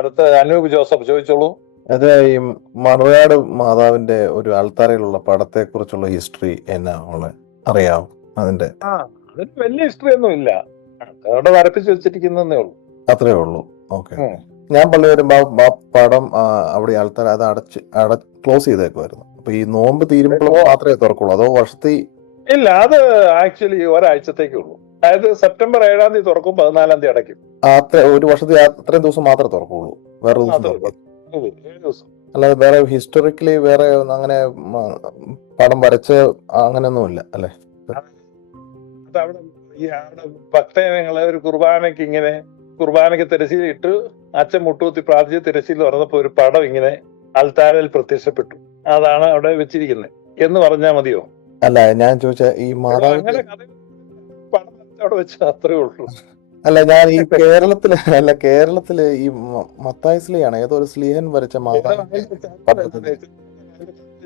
അടുത്ത അനൂപ് ജോസഫ് ചോദിച്ചോളൂ. അത് ഈ മറുനാട് മാതാവിന്റെ ഒരു അൾത്താരയിലുള്ള പടത്തെ കുറിച്ചുള്ള ഹിസ്റ്ററി എന്നാ അറിയാവോ? അതിന്റെ അതിന് വലിയ ഹിസ്റ്ററി ഒന്നും ഇല്ല, അവിടെ വരപ്പിച്ച് വെച്ചിരിക്കുന്നേ ഉള്ളൂ. അത്രേ ഉള്ളൂ. ഓക്കെ. ഞാൻ പള്ളി വരുമ്പോ ആ പടം അവിടെ ആൾത്താര അത് ക്ലോസ് ചെയ്തേക്കുമായിരുന്നു. അപ്പൊ ഈ നോമ്പ് തീരുമ്പോൾ മാത്രമേ തുറക്കുള്ളൂ, അതോ വർഷത്തിൽ? ഇല്ല, അത് ആക്ച്വലി ഒരാഴ്ചത്തേക്കേ ഉള്ളൂ. അതായത് സെപ്റ്റംബർ 7-ാം തീയതി തുറക്കും, 14-ാം തീയതി അടയ്ക്കും. ഒരു വർഷത്തിൽ അത്രയും ദിവസം മാത്രമേ തുറക്കുള്ളൂ, വേറെ ദിവസം തുറക്കും? 7 ദിവസം. അല്ലാതെ വേറെ ഹിസ്റ്റോറിക്കലി വേറെ അങ്ങനെ പടം വരച്ച് അങ്ങനെയൊന്നും ഇല്ല അല്ലെ? അവിടെ ഭക്തജനങ്ങളെ ഒരു കുർബാനയ്ക്ക് തിരശ്ശീലിട്ട് അച്ഛൻ മുട്ടുകുത്തി പ്രാർത്ഥിച്ച് തിരശ്ശീൽ തുറന്നപ്പോ ഒരു പടം ഇങ്ങനെ അൾത്താരയിൽ പ്രത്യക്ഷപ്പെട്ടു. അതാണ് അവിടെ വെച്ചിരിക്കുന്നത് എന്ന് പറഞ്ഞാൽ മതിയോ? അല്ല, ഞാൻ ചോദിച്ച ഈ മാതാവ് പടം അവിടെ വെച്ച അത്രേ ഉള്ളൂ. അല്ല, ഞാൻ ഈ കേരളത്തില് ഈ മത്തായി സ്ലീഹാണ് ഏതോ ഒരു സ്ലീഹൻ വരച്ച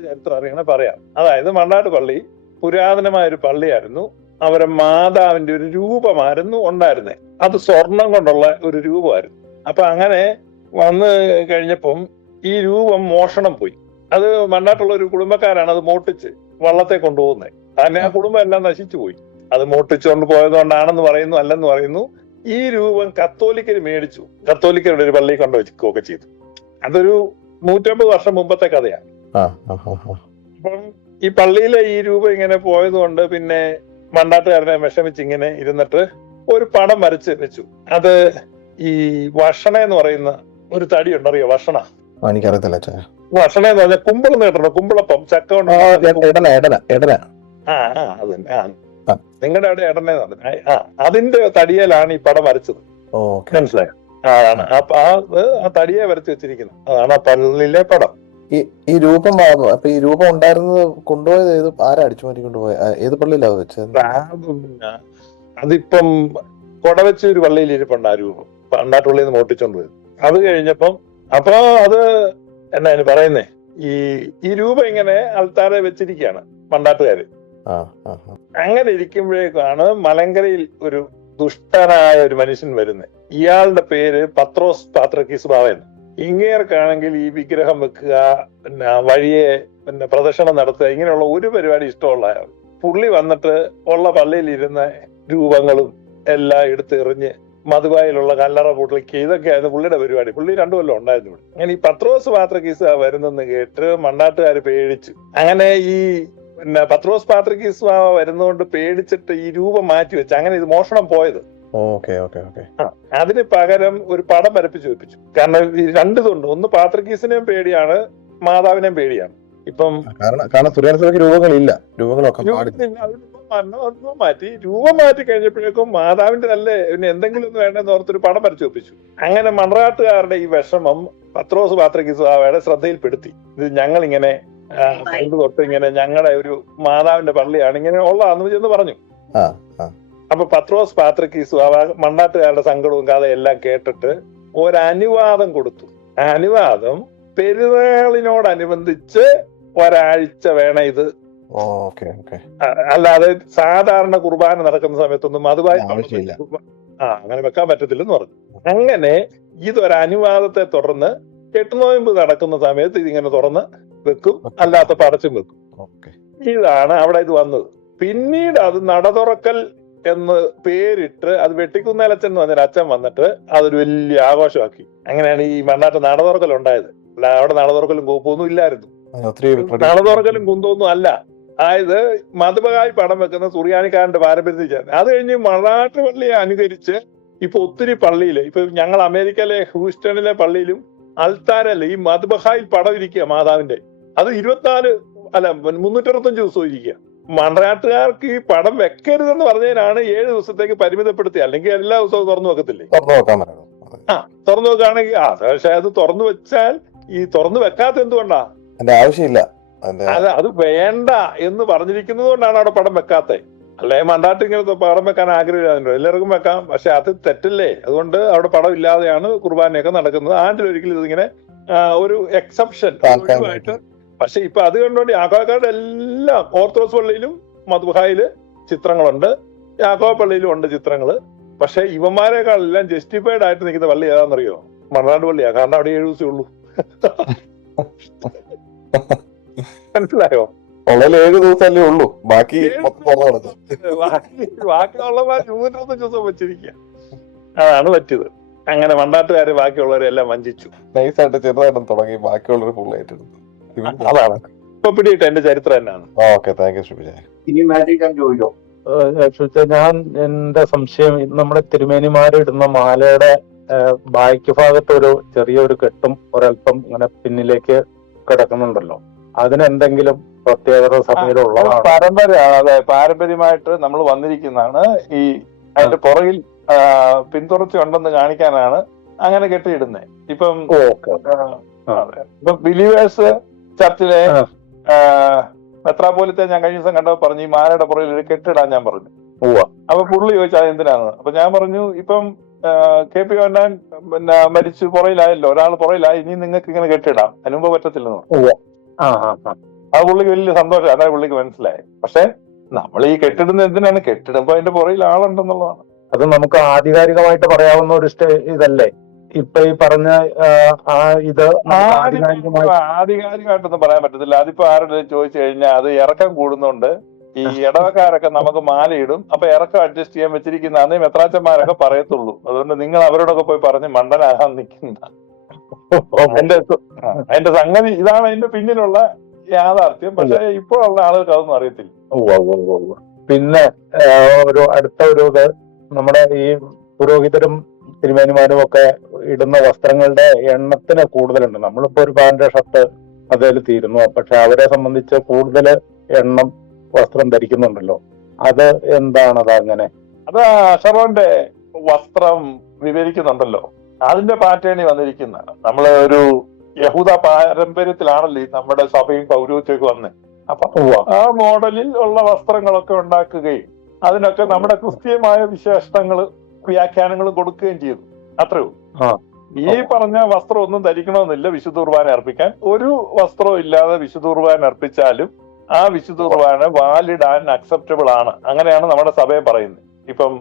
ചരിത്രം അറിയണ പറയാം. അതായത് മണ്ണാട് പള്ളി പുരാതനമായ ഒരു പള്ളിയായിരുന്നു. അവരെ മാതാവിന്റെ ഒരു രൂപമായിരുന്നു ഉണ്ടായിരുന്നത്. അത് സ്വർണം കൊണ്ടുള്ള ഒരു രൂപമായിരുന്നു. അപ്പൊ അങ്ങനെ വന്ന് കഴിഞ്ഞപ്പം ഈ രൂപം മോഷണം പോയി. അത് മണ്ണാട്ടുള്ള ഒരു കുടുംബക്കാരാണ് അത് മോട്ടിച്ച് വള്ളത്തെ കൊണ്ടുപോകുന്നത്. അങ്ങനെ ആ കുടുംബം എല്ലാം നശിച്ചു പോയി. അത് മോട്ടിച്ചുകൊണ്ട് പോയതുകൊണ്ടാണെന്ന് പറയുന്നു, അല്ലെന്ന് പറയുന്നു. ഈ രൂപം കത്തോലിക്കര് മേടിച്ചു, കത്തോലിക്കരുടെ ഒരു പള്ളിയിൽ കൊണ്ടുവെക്കുകയൊക്കെ ചെയ്തു. അതൊരു 150 വർഷം മുമ്പത്തെ കഥയാണ്. അപ്പം ഈ പള്ളിയിലെ ഈ രൂപം ഇങ്ങനെ പോയതുകൊണ്ട് പിന്നെ മണ്ടാട്ടുകാരനെ വിഷമിച്ച് ഇങ്ങനെ ഇരുന്നിട്ട് ഒരു പടം വരച്ച് വെച്ചു. അത് ഈ വഷണ എന്ന് പറയുന്ന ഒരു തടി ഉണ്ടറിയോ? വഷണ എനിക്കറിയത്തില്ല. വഷണ എന്ന് പറഞ്ഞാൽ കുമ്പിളം നേട്ടണോ? കുമ്പിളപ്പം ചക്ക കൊണ്ട് നിങ്ങളുടെ അവിടെ എടനെ അതിന്റെ തടിയലാണ് ഈ പടം വരച്ചത്. മനസ്സിലായോ? അതാണ് ആ തടിയെ വരച്ച് വെച്ചിരിക്കുന്നത്. അതാണ് ആ പള്ളിയിലെ പടം. ഈ രൂപം അപ്പൊ ഈ രൂപം ഉണ്ടായിരുന്നത് കൊണ്ടുപോയത് ആരാ അടിച്ചു മാറ്റി കൊണ്ടുപോയത്? ഏത് പള്ളിയിലാ വെച്ചത്? അതിപ്പം കൊടവെച്ച ഒരു പള്ളിയിൽ ഇരിപ്പുണ്ട് ആ രൂപം, പണ്ടാട്ടുള്ളിൽ നിന്ന് മോട്ടിച്ചോണ്ട് പോയത്. അത് കഴിഞ്ഞപ്പം അത് എന്നാ പറയുന്നേ, ഈ രൂപം ഇങ്ങനെ അൾത്താരെ വെച്ചിരിക്കുകയാണ് പണ്ടാട്ടുകാര്. അങ്ങനെ ഇരിക്കുമ്പോഴേക്കാണ് മലങ്കരയിൽ ഒരു ദുഷ്ടനായ ഒരു മനുഷ്യൻ വരുന്നത്. ഇയാളുടെ പേര് പത്രോസ് പാത്രക്കീസ് ബാവൻ. ഇങ്ങേർക്കാണെങ്കിൽ ഈ വിഗ്രഹം വെക്കുക, പിന്നെ വഴിയെ പ്രദക്ഷിണം നടത്തുക, ഇങ്ങനെയുള്ള ഒരു പരിപാടി ഇഷ്ടമുള്ള ആൾ. പുള്ളി വന്നിട്ട് ഉള്ള പള്ളിയിൽ ഇരുന്ന രൂപങ്ങളും എല്ലാം എടുത്തെറിഞ്ഞ് മധുബായിലുള്ള കല്ലറ പൊട്ടിക്ക്, ഇതൊക്കെയായിരുന്നു പുള്ളിയുടെ പരിപാടി. പുള്ളി 2 കൊല്ലം ഉണ്ടായിരുന്നു ഇവിടെ. അങ്ങനെ ഈ പത്രോസ് പാത്രക്കീസ് വരുന്നെന്ന് കേട്ട് മണ്ണാട്ടുകാര് പേടിച്ചു. അങ്ങനെ ഈ പത്രോസ് പാത്രക്കീസ് വരുന്നതുകൊണ്ട് പേടിച്ചിട്ട് ഈ രൂപം മാറ്റി വെച്ച് അങ്ങനെ ഇത് മോഷണം പോയത്. അതിന് പകരം ഒരു പടം വരപ്പിച്ചു വെപ്പിച്ചു. കാരണം ഈ 2 ഇതുണ്ട്. ഒന്ന് പാത്രക്കീസിനെയും പേടിയാണ്, മാതാവിനെയും പേടിയാണ്. ഇപ്പം രൂപങ്ങളില്ല, രൂപം മാറ്റി കഴിഞ്ഞപ്പോഴേക്കും മാതാവിന്റെ അല്ലേ പിന്നെ എന്തെങ്കിലും ഒന്ന് വേണ്ടെന്ന് ഓർത്തൊരു പടം വരച്ചു വെപ്പിച്ചു. അങ്ങനെ മൺറാട്ടുകാരുടെ ഈ വിഷമം പത്രോസ് പാത്രക്കീസ് ബാവയുടെ ശ്രദ്ധയിൽപ്പെടുത്തി. ഇത് ഞങ്ങളിങ്ങനെ പണ്ട് തൊട്ട് ഇങ്ങനെ ഞങ്ങളുടെ ഒരു മാതാവിന്റെ പള്ളിയാണ് ഇങ്ങനെ ഉള്ളതാന്ന് ചെന്ന് പറഞ്ഞു. അപ്പൊ പത്രോസ് പാത്രക്കീസ് ബാവ മണ്ണാട്ടുകാരുടെ സങ്കടവും കഥയെല്ലാം കേട്ടിട്ട് ഒരനുവാദം കൊടുത്തു. ആ അനുവാദം പെരുന്നാളിനോടനുബന്ധിച്ച് ഒരാഴ്ച വേണം ഇത്. അല്ലാതെ സാധാരണ കുർബാന നടക്കുന്ന സമയത്തൊന്നും മധുവായി അങ്ങനെ വെക്കാൻ പറ്റത്തില്ലെന്ന് പറഞ്ഞു. അങ്ങനെ ഇതൊരനുവാദത്തെ തുടർന്ന് കെട്ടുനോയമ്പ് നടക്കുന്ന സമയത്ത് ഇതിങ്ങനെ തുറന്ന് വെക്കും, അല്ലാത്ത അടച്ചും വെക്കും. ഇതാണ് അവിടെ ഇത് വന്നത്. പിന്നീട് അത് നടതുറക്കൽ എന്ന് പേരിട്ട് അത് വെട്ടിക്കുന്നേലച്ചൻ എന്ന് പറഞ്ഞൊരു അച്ഛൻ വന്നിട്ട് അതൊരു വലിയ ആഘോഷമാക്കി. അങ്ങനെയാണ് ഈ മണ്ണാട്ട് നടതുറക്കൽ ഉണ്ടായത്. അല്ല, അവിടെ നടതുറക്കലും കൂപ്പൊന്നും ഇല്ലായിരുന്നു. നടതുറക്കലും കുന്തമൊന്നും അല്ല. അതായത് മധുബായി പടം വെക്കുന്ന സുറിയാനിക്കാരന്റെ പാരമ്പര്യത്തിൽ. അത് കഴിഞ്ഞ് മണ്ണാട്ട് പള്ളിയെ അനുകരിച്ച് ഇപ്പൊ ഒത്തിരി പള്ളിയില്, ഇപ്പൊ ഞങ്ങൾ അമേരിക്കയിലെ ഹൂസ്റ്റണിലെ പള്ളിയിലും അൾത്താരല്ലേ ഈ മധുബഹായിൽ പടം ഇരിക്കുക മാതാവിന്റെ. അത് 365 ദിവസവും ഇരിക്കുക. മണ്ണാട്ടുകാർക്ക് ഈ പടം വെക്കരുതെന്ന് പറഞ്ഞതിനാണ് 7 ദിവസത്തേക്ക് പരിമിതപ്പെടുത്തി. അല്ലെങ്കിൽ എല്ലാ ദിവസവും തുറന്നു വെക്കത്തില്ലേ? തുറന്നു വെക്കുകയാണെങ്കിൽ പക്ഷെ അത് തുറന്നു വെച്ചാൽ ഈ തുറന്നു വെക്കാത്ത എന്തുകൊണ്ടാ? ആവശ്യമില്ല, അത് വേണ്ട എന്ന് പറഞ്ഞിരിക്കുന്നത് കൊണ്ടാണ് അവിടെ പടം വെക്കാത്തത്. അല്ലെ മണ്ടാട്ട് ഇങ്ങനെ പടം വെക്കാൻ ആഗ്രഹമില്ല, എല്ലാവർക്കും വെക്കാം. പക്ഷെ അത് തെറ്റല്ലേ? അതുകൊണ്ട് അവിടെ പടം ഇല്ലാതെയാണ് കുർബാനയൊക്കെ നടക്കുന്നത്. ആണ്ടിലൊരിക്കലും ഇതിങ്ങനെ ഒരു എക്സെപ്ഷൻ ഒഴിവായിട്ട്. പക്ഷെ ഇപ്പൊ അത് കണ്ടുകൊണ്ട് യാക്കോബക്കാരുടെ എല്ലാം ഓർത്തഡോക്സ് പള്ളിയിലും മധുബഹായില് ചിത്രങ്ങളുണ്ട്, യാക്കോബ പള്ളിയിലും ഉണ്ട് ചിത്രങ്ങള്. പക്ഷെ ഇവന്മാരെക്കാളെല്ലാം ജസ്റ്റിഫൈഡ് ആയിട്ട് നിൽക്കുന്ന പള്ളി ഏതാണെന്നറിയോ? മണ്ണാട് പള്ളിയാ, കാരണം അവിടെ 7 ദിവസമേ ഉള്ളൂ. മനസ്സിലായോ? ഉള്ളതിൽ 7 ദിവസമല്ലേ ഉള്ളൂ, ബാക്കി നടക്കും. ബാക്കിയുള്ളവർ 325 ദിവസം വെച്ചിരിക്കുക. അതാണ് പറ്റിയത്. അങ്ങനെ മണ്ണാട്ടുകാര് ബാക്കിയുള്ളവരെല്ലാം വഞ്ചിച്ചു. നൈസായിട്ട് ചെറുതായിട്ടും തുടങ്ങി, ബാക്കിയുള്ളവർ ഫുൾ ഏറ്റെടുത്തു. അതാണ് ഇപ്പൊ പിടിയിട്ട് എന്റെ ചരിത്രം എന്നാണ്. Okay, thank you Sreejay. ഇനി മാജിക് ഞാൻ ചോദിച്ചോ? ഞാൻ എന്റെ സംശയം, നമ്മുടെ തിരുമേനിമാരിടുന്ന മാലയുടെ ബാക്ക് ഭാഗത്ത് ഒരു ചെറിയൊരു കെട്ടും ഒരല്പം ഇങ്ങനെ പിന്നിലേക്ക് കിടക്കുന്നുണ്ടല്ലോ, അതിനെന്തെങ്കിലും പ്രത്യേകത സഭയിലുള്ളതാണ്? അതെ, പാരമ്പര്യമായിട്ട് നമ്മൾ വന്നിരിക്കുന്നതാണ്. ഈ അതിന്റെ പുറകിൽ പിന്തുടർച്ചയുണ്ടെന്ന് കാണിക്കാനാണ് അങ്ങനെ കെട്ടിയിടുന്നത്. ഇപ്പം ബിലീവേഴ്സ് ചർച്ചിലെ മെത്രാപ്പോലിത്തെ ഞാൻ കഴിഞ്ഞ ദിവസം കണ്ടപ്പോൾ പറഞ്ഞു, ഈ മാലയുടെ പുറകിൽ ഒരു കെട്ടിടാൻ ഞാൻ പറഞ്ഞു. അപ്പൊ പുള്ളി ചോദിച്ചാൽ എന്തിനാണ്? അപ്പൊ ഞാൻ പറഞ്ഞു, ഇപ്പം KP യോഹന്നാൻ പിന്നെ മരിച്ചു പുറയിലായല്ലോ, ഒരാൾ പുറയിലായി, ഇനി നിങ്ങൾക്ക് ഇങ്ങനെ കെട്ടിടാം, അതിന് മുമ്പ് പറ്റത്തില്ലെന്ന്. ആ പുള്ളിക്ക് വലിയ സന്തോഷം, അതായത് പുള്ളിക്ക് മനസ്സിലായി. പക്ഷെ നമ്മൾ ഈ കെട്ടിടുന്ന എന്തിനാണ്? കെട്ടിടുമ്പോ അതിന്റെ പുറയിൽ ആളുണ്ടെന്നുള്ളതാണ്. അത് നമുക്ക് ആധികാരികമായിട്ട് പറയാവുന്ന ഒരു ഇതല്ലേ ഇപ്പൊ ഈ പറഞ്ഞ ഇത്? ആധികാരികമായിട്ടൊന്നും പറയാൻ പറ്റത്തില്ല. അതിപ്പോ ആരുടെ ചോദിച്ചു കഴിഞ്ഞാൽ അത് ഇറക്കം കൂടുന്നുണ്ട്, ഈ ഇടവക്കാരൊക്കെ നമുക്ക് മാലയിടും, അപ്പൊ ഇറക്കം അഡ്ജസ്റ്റ് ചെയ്യാൻ വെച്ചിരിക്കുന്ന അന്നേ മെത്രാച്ചന്മാരൊക്കെ പറയത്തുള്ളൂ. അതുകൊണ്ട് നിങ്ങൾ അവരോടൊക്കെ പോയി പറഞ്ഞ് മണ്ടനാകാൻ നിൽക്കുന്ന അതിന്റെ സംഗതി ഇതാണ്, അതിന്റെ പിന്നിലുള്ള യാഥാർത്ഥ്യം. പക്ഷെ ഇപ്പോഴുള്ള ആളുകൾക്ക് അതൊന്നും അറിയത്തില്ല. പിന്നെ ഒരു അടുത്ത ഒരു ഇത്, നമ്മുടെ ഈ പുരോഹിതരും തിരുമേനിമാരും ഒക്കെ ഇടുന്ന വസ്ത്രങ്ങളുടെ എണ്ണത്തിന് കൂടുതലുണ്ട്. നമ്മളിപ്പോ ഒരു പാന്റ് ഷർട്ട് അതിൽ തീരുന്നു, പക്ഷെ അവരെ സംബന്ധിച്ച് കൂടുതൽ എണ്ണം വസ്ത്രം ധരിക്കുന്നുണ്ടല്ലോ, അത് എന്താണത് അങ്ങനെ? അത് ഷറോന്റെ വസ്ത്രം വിവരിക്കുന്നുണ്ടല്ലോ, അതിന്റെ പാറ്റേണിൽ വന്നിരിക്കുന്നതാണ്. നമ്മള് ഒരു യഹൂദ പാരമ്പര്യത്തിലാണല്ലോ ഈ നമ്മുടെ സഭയും പൗരോഹിത്യമൊക്കെ വന്ന്. അപ്പൊ ആ മോഡലിൽ ഉള്ള വസ്ത്രങ്ങളൊക്കെ ഉണ്ടാക്കുകയും അതിനൊക്കെ നമ്മുടെ ക്രിസ്തീയമായ വിശേഷണങ്ങൾ വ്യാഖ്യാനങ്ങൾ കൊടുക്കുകയും ചെയ്തു. അത്രേ ഉള്ളൂ. ഈ പറഞ്ഞ വസ്ത്രം ഒന്നും ധരിക്കണമെന്നില്ല വിശുദ്ധ കുർബാന അർപ്പിക്കാൻ. ഒരു വസ്ത്രവും ഇല്ലാതെ വിശുദ്ധ കുർബാന അർപ്പിച്ചാലും ആ വിശുദ്ധ കുർബാന വാലിഡ് ആൻഡ് അക്സെപ്റ്റബിൾ ആണ്. അങ്ങനെയാണ് നമ്മുടെ സഭയെ പറയുന്നത്. ഇപ്പം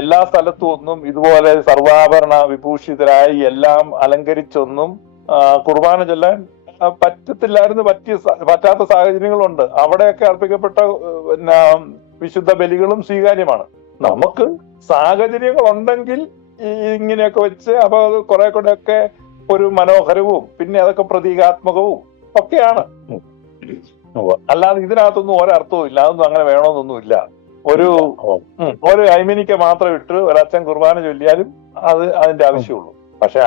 എല്ലാ സ്ഥലത്തും ഒന്നും ഇതുപോലെ സർവാഭരണ വിഭൂഷിതരായി എല്ലാം അലങ്കരിച്ചൊന്നും കുർബാന ചൊല്ലാൻ പറ്റത്തില്ലായിരുന്നു. പറ്റാത്ത സാഹചര്യങ്ങളുണ്ട്. അവിടെയൊക്കെ അർപ്പിക്കപ്പെട്ട പിന്നെ വിശുദ്ധ ബലികളും സ്വീകാര്യമാണ്. നമുക്ക് സാഹചര്യങ്ങൾ ഉണ്ടെങ്കിൽ ഇങ്ങനെയൊക്കെ വെച്ച് അപ്പൊ അത് കുറെ കൂടെ ഒക്കെ ഒരു മനോഹരവും പിന്നെ അതൊക്കെ പ്രതീകാത്മകവും ഒക്കെയാണ്. അല്ലാതെ ഇതിനകത്തൊന്നും ഒരർത്ഥവും ഇല്ല. അതൊന്നും അങ്ങനെ വേണമെന്നൊന്നുമില്ല. ഒരു ഐമിനിക്ക മാത്രം ഇട്ട് ഒരച്ഛൻ കുർബാന ചൊല്ലിയാലും അത് അതിന്റെ ആവശ്യമുള്ളൂ. പക്ഷെ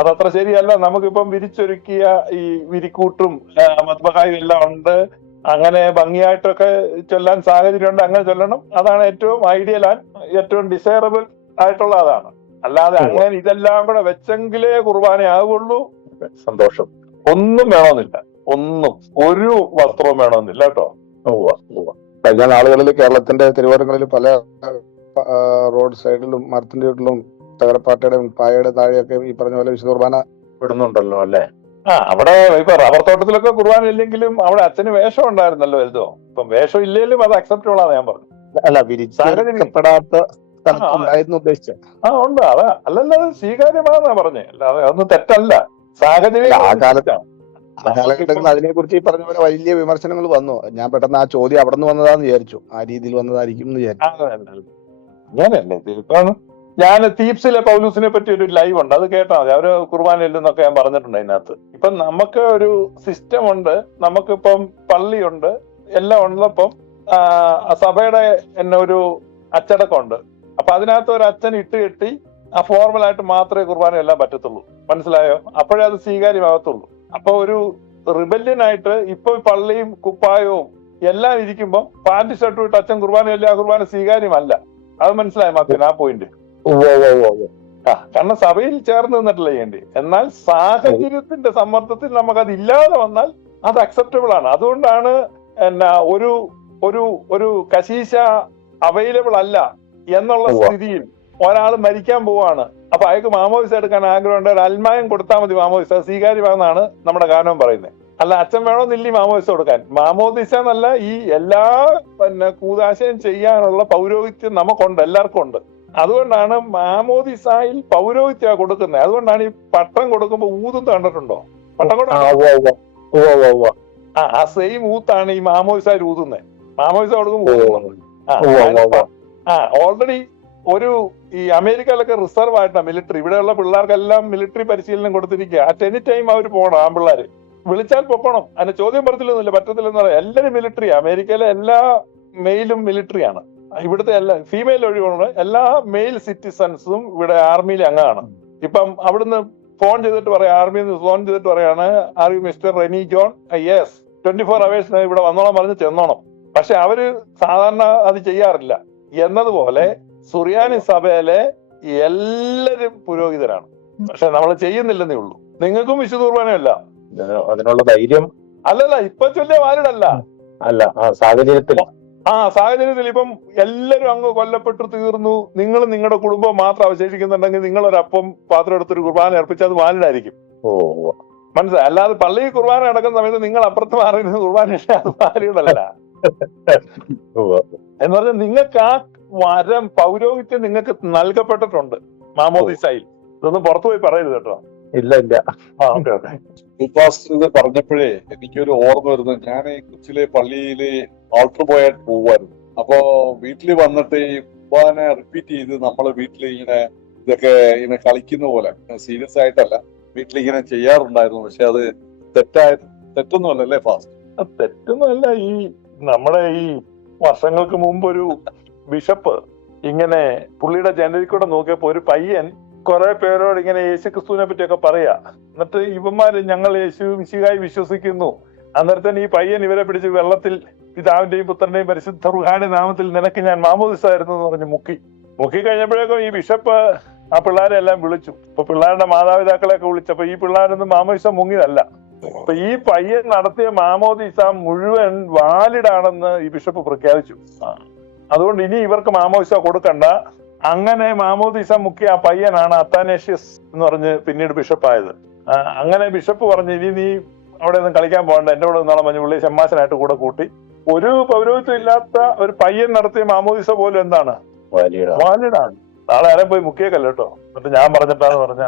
അതത്ര ശരിയല്ല. നമുക്കിപ്പം വിരിച്ചൊരുക്കിയ ഈ വിരിക്കൂട്ടും മത്ബഹായും എല്ലാം ഉണ്ട്. അങ്ങനെ ഭംഗിയായിട്ടൊക്കെ ചൊല്ലാൻ സാഹചര്യമുണ്ട്, അങ്ങനെ ചൊല്ലണം. അതാണ് ഏറ്റവും ഐഡിയൽ ആൻഡ് ഏറ്റവും ഡിസൈറബിൾ ആയിട്ടുള്ള അതാണ്. അല്ലാതെ അങ്ങനെ ഇതെല്ലാം കൂടെ വെച്ചെങ്കിലേ കുർബാനയാകുള്ളൂ. സന്തോഷം. ഒന്നും വേണമെന്നില്ല, ഒരു വസ്ത്രവും വേണമെന്നില്ല കേട്ടോ. കഴിഞ്ഞ നാളുകളിൽ കേരളത്തിന്റെ തെരുവോരങ്ങളിൽ പല റോഡ് സൈഡിലും മരത്തിന്റെ വീട്ടിലും തകരപ്പാട്ടയുടെ പായയുടെ താഴെയൊക്കെ ഈ പറഞ്ഞ പോലെ വിശുദ്ധ കുർബാന ഇടുന്നുണ്ടല്ലോ അല്ലെ? അവിടെ ഇപ്പൊ റബ്ബർ തോട്ടത്തിലൊക്കെ കുർബാന ഇല്ലെങ്കിലും അവിടെ അച്ഛന് വേഷം ഉണ്ടായിരുന്നല്ലോ വലുതോ. ഇപ്പം വേഷം ഇല്ലെങ്കിലും അത് അക്സെപ്റ്റബിൾ ആണ് ഞാൻ പറഞ്ഞു. അല്ല, വിരിച്ചപ്പെടാത്ത സ്ഥലത്തുണ്ടായിരുന്നു ഉദ്ദേശിച്ചത്. ഉണ്ട്. അല്ലല്ല, അത് സ്വീകാര്യമാണെന്നാ പറഞ്ഞേ. അല്ലാതെ അതൊന്നും തെറ്റല്ല. സാഹചര്യം ആ കാലഘട്ടങ്ങളിൽ അതിനെ കുറിച്ച് ഈ പറഞ്ഞ പോലെ വലിയ വിമർശനങ്ങൾ വന്നു. ഞാൻ പെട്ടെന്ന് ആ ചോദ്യം അവിടെ നിന്ന് വന്നതാന്ന് വിചാരിച്ചു. ആ രീതിയിൽ വന്നതായിരിക്കും എന്ന് വിചാരിച്ചു. അങ്ങനെയല്ലേ ഇപ്പം ഞാൻ തീപ്സിലെ പൗലൂസിനെ പറ്റി ഒരു ലൈവ് ഉണ്ട്, അത് കേട്ടാൽ മതി. അവര് കുർബാനയില്ലെന്നൊക്കെ ഞാൻ പറഞ്ഞിട്ടുണ്ട് അതിനകത്ത്. ഇപ്പൊ നമുക്ക് ഒരു സിസ്റ്റം ഉണ്ട്, നമുക്കിപ്പം പള്ളിയുണ്ട്, എല്ലാം ഉള്ളപ്പം സഭയുടെ എന്നെ ഒരു അച്ചടക്കമുണ്ട്. അപ്പൊ അതിനകത്ത് ഒരു അച്ഛൻ ഇട്ട് കെട്ടി ആ ഫോർമലായിട്ട് മാത്രമേ കുർബാന എല്ലാം പറ്റത്തുള്ളൂ. മനസ്സിലായോ? അപ്പോഴേ അത് സ്വീകാര്യമാകത്തുള്ളൂ. അപ്പൊ ഒരു റിബല്യനായിട്ട് ഇപ്പൊ പള്ളിയും കുപ്പായവും എല്ലാം ഇരിക്കുമ്പോൾ പാന്റ് ഷർട്ട് ഇട്ട് അച്ഛൻ കുർബാനയല്ല, ആ കുർബാന സ്വീകാര്യമല്ല. അത് മനസ്സിലായോ മാത്യു? ആ പോയിന്റ്. കാരണം സഭയിൽ ചേർന്ന് നിന്നിട്ടില്ല ചെയ്യേണ്ടി. എന്നാൽ സാഹചര്യത്തിന്റെ സമ്മർദ്ദത്തിൽ നമുക്കത് ഇല്ലാതെ വന്നാൽ അത് അക്സെപ്റ്റബിൾ ആണ്. അതുകൊണ്ടാണ് ഒരു ഒരു ഒരു കശീശ അവൈലബിൾ അല്ല എന്നുള്ള സ്ഥിതിയിൽ ഒരാൾ മരിക്കാൻ പോവാണ്. അപ്പൊ അയാൾക്ക് മാമോദിസ എടുക്കാൻ ആഗ്രഹമുണ്ട്, ഒരു അൽമായം കൊടുത്താൽ മതി മാമോദിസ, സ്വീകാര്യമാണെന്നാണ് നമ്മുടെ കാനോൻ പറയുന്നത്. അല്ല അച്ഛൻ വേണമെന്നില്ല ഈ മാമോദിസ കൊടുക്കാൻ. മാമോദിസ എന്നല്ല, ഈ എല്ലാ കൂതാശയും ചെയ്യാനുള്ള പൗരോഹിത്യം നമുക്കുണ്ട്, എല്ലാവർക്കും ഉണ്ട്. അതുകൊണ്ടാണ് മാമോദിസായിൽ പൗരോഹിത്യ കൊടുക്കുന്നത്. അതുകൊണ്ടാണ് ഈ പട്ടം കൊടുക്കുമ്പോ ഊതും കണ്ടിട്ടുണ്ടോ? പട്ടം കൊടുക്കുമ്പോ ആ സെയിം ഊത്താണ് ഈ മാമോദിസായിൽ ഊതുന്നത്. മാമോദിസ കൊടുക്കുമ്പോ ഓൾറെഡി ഒരു ഈ അമേരിക്കയിലൊക്കെ റിസർവ് ആയിട്ടാണ് മിലിറ്ററി. ഇവിടെയുള്ള പിള്ളേർക്കെല്ലാം മിലിറ്ററി പരിശീലനം കൊടുത്തിരിക്കുക. അറ്റ് എനി ടൈം അവർ പോകണം. ആൺപിള്ളേര് വിളിച്ചാൽ പൊക്കണം. അതിന് ചോദ്യം പറത്തില്ലൊന്നുമില്ല, പറ്റത്തില്ലെന്ന് പറയാം. എല്ലാരും മിലിറ്ററി. അമേരിക്കയിലെ എല്ലാ മെയിലും മിലിറ്ററിയാണ്. ഇവിടുത്തെ എല്ലാ ഫീമെയിൽ ഒഴിവുള്ള എല്ലാ മെയിൽ സിറ്റിസൺസും ഇവിടെ ആർമിയിലെ അംഗമാണ്. ഇപ്പം അവിടുന്ന് ഫോൺ ചെയ്തിട്ട് പറയാം, ആർമിയിൽ നിന്ന് ഫോൺ ചെയ്തിട്ട് പറയാണ്, are you mister Reni John? Yes, 24 hours ഇവിടെ വന്നോളം പറഞ്ഞ് ചെന്നോണം. പക്ഷെ അവര് സാധാരണ അത് ചെയ്യാറില്ല. എന്നതുപോലെ സുറിയാനി സഭയിലെ എല്ലാരും പുരോഹിതരാണ്. പക്ഷെ നമ്മൾ ചെയ്യുന്നില്ലെന്നേ ഉള്ളൂ. നിങ്ങൾക്കും വിശുദ്ധ കുർബാനയല്ല, അതിനുള്ള ധൈര്യം അല്ലല്ല ഇപ്പൊ ചൊല്ലിയ വാലിഡല്ല അല്ല സാഹചര്യത്തിൽ ഇപ്പം എല്ലാരും അങ്ങ് കൊല്ലപ്പെട്ടു തീർന്നു. നിങ്ങൾ നിങ്ങളുടെ കുടുംബം മാത്രം അവശേഷിക്കുന്നുണ്ടെങ്കിൽ നിങ്ങൾ ഒരു അപ്പം പാത്രം എടുത്തൊരു കുർബാന അർപ്പിച്ചാൽ അത് വാലിഡായിരിക്കും. മനസ്സിലായി? അല്ലാതെ പള്ളിയിൽ കുർബാന നടക്കുന്ന സമയത്ത് നിങ്ങൾ അപ്പുറത്ത് മാറിയിരുന്ന കുർബാന അത് വാലിഡല്ല. എന്ന് പറഞ്ഞാൽ നിങ്ങൾക്ക് ആ വരം പൗരോഹിത്യം നിങ്ങൾക്ക് നൽകപ്പെട്ടിട്ടുണ്ട് മാമോദിസായിൽ. ഇതൊന്നും പുറത്തു പോയി പറയരുത് കേട്ടോ. ഇല്ല പറഞ്ഞപ്പോഴേ എനിക്കൊരു ഓർമ്മ വരുന്നത്, ഞാൻ കൊച്ചിലെ പള്ളിയില് ആൾട്ടർ ബോയായിട്ട് പോകുമായിരുന്നു. അപ്പോ വീട്ടിൽ വന്നിട്ട് ഈ കുർബാന റിപ്പീറ്റ് ചെയ്ത് നമ്മള് വീട്ടിൽ ഇങ്ങനെ ഇതൊക്കെ ഇങ്ങനെ കളിക്കുന്ന പോലെ സീരിയസ് ആയിട്ടല്ല വീട്ടിലിങ്ങനെ ചെയ്യാറുണ്ടായിരുന്നു. പക്ഷെ അത് തെറ്റൊന്നും അല്ലല്ലേ ഫാസ്റ്റ്? തെറ്റൊന്നുമല്ല. ഈ നമ്മുടെ ഈ വർഷങ്ങൾക്ക് മുമ്പ് ഒരു ബിഷപ്പ് ഇങ്ങനെ പുള്ളിയുടെ ജനലിൽ കൂടെ നോക്കിയപ്പോ ഒരു പയ്യൻ കുറെ പേരോട് ഇങ്ങനെ യേശു ക്രിസ്തുവിനെ പറ്റിയൊക്കെ പറയാ. എന്നിട്ട് ഇവന്മാര് ഞങ്ങൾ യേശു മിശിഹായി വിശ്വസിക്കുന്നു. അന്നേരത്തിന് ഈ പയ്യൻ ഇവരെ പിടിച്ച് വെള്ളത്തിൽ പിതാവിന്റെയും പുത്രന്റെയും പരിശുദ്ധ റുഹാന്റെ നാമത്തിൽ നിനക്ക് ഞാൻ മാമോദിസായിരുന്നു എന്ന് പറഞ്ഞ് മുക്കി കഴിഞ്ഞപ്പോഴേക്കും ഈ ബിഷപ്പ് ആ പിള്ളേരെ എല്ലാം വിളിച്ചു. ഇപ്പൊ പിള്ളേരുടെ മാതാപിതാക്കളെയൊക്കെ വിളിച്ചപ്പോ ഈ പിള്ളേരൊന്നും മാമോദിസ മുങ്ങിയതല്ല. അപ്പൊ ഈ പയ്യൻ നടത്തിയ മാമോദിസ മുഴുവൻ വാലിഡാണെന്ന് ഈ ബിഷപ്പ് പ്രഖ്യാപിച്ചു. അതുകൊണ്ട് ഇനി ഇവർക്ക് മാമോദിസ കൊടുക്കണ്ട. അങ്ങനെ മാമോദിസ മുക്കിയ ആ പയ്യനാണ് അത്താനേഷ്യസ് എന്ന് പറഞ്ഞ് പിന്നീട് ബിഷപ്പായത്. അങ്ങനെ ബിഷപ്പ് പറഞ്ഞു, ഇനി നീ അവിടെ ഒന്നും കളിക്കാൻ പോകണ്ട, എന്റെ കൂടെ നിന്നോളം പറഞ്ഞ് പുള്ളി ഷമ്മാശനായിട്ട് കൂടെ കൂട്ടി. ഒരു പൗരോഹിത്യം ഇല്ലാത്ത ഒരു പയ്യൻ നടത്തിയ മാമോദിസ പോലും എന്താണ്? വാലിഡാണ്. നാളെ ആരെയും പോയി മുക്കിയേക്കല്ലോ കേട്ടോ. എന്നിട്ട് ഞാൻ പറഞ്ഞിട്ടാന്ന് പറഞ്ഞ